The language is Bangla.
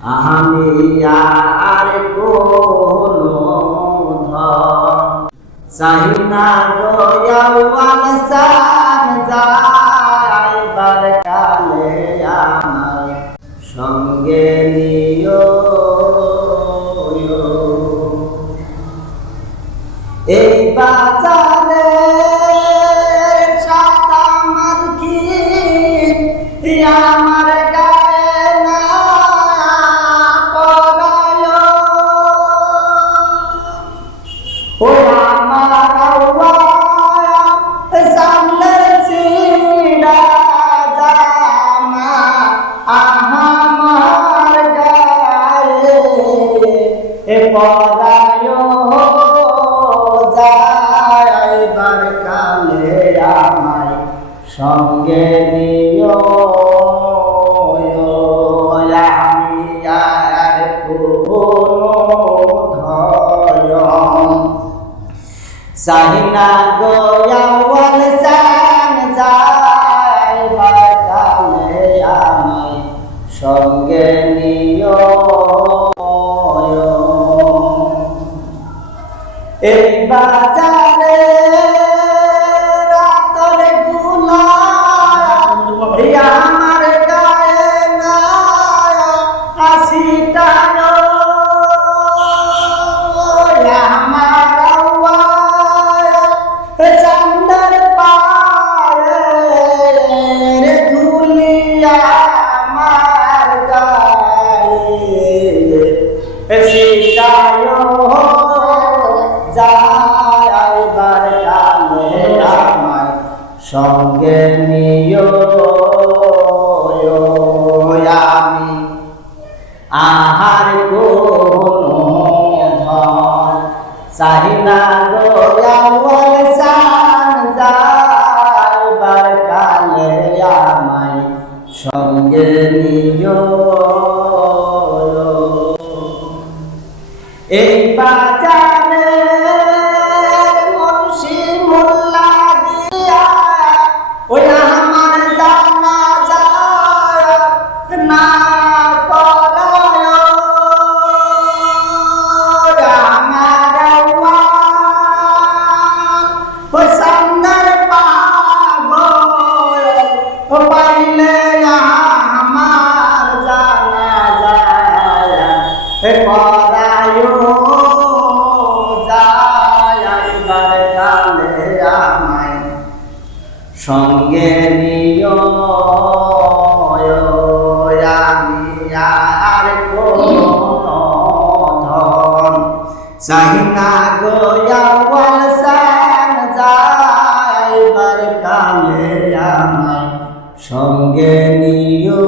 আমি আর কোনো ধন চাই না দয়াল সান যাইবার কালে আমার সঙ্গে নিও। এই বাজারে সাদা মার্কিন আমার গায়ে না পরায়। ও আমার আল্লাহ সামনের চিরা জামা আমার গায়ে পরায়। যাইবার কালে আমায় সঙ্গে নিও। আমি আর কোনো ধন চাই না দয়াল সান যাইবার কালে আমায় সঙ্গে নিও। এই বাজারে রাতের গুলাম আমার গায়ে না আসিটা। আমার চান্দার পায়ের ধুলি আমার গায়ে সিটায়। যাইবার কালে আমায় সঙ্গে নিও। আমি আহার কোনো ধন চাই না দয়াল সান যাইবার কালে আমায় সঙ্গে নিও। এই বাজারে মুন্সি মোল্লা দিয়া ওই আমার জানা যায় না পরায়। আমার আল্লাহ সামনের পাগল পাইলে আমার জানা যায় পরায়। যাইবার কালে আমায় সঙ্গে নিও। আমি আর কোনো ধন চাই না দয়াল সান যাইবার কালে আমায় সঙ্গে নিও।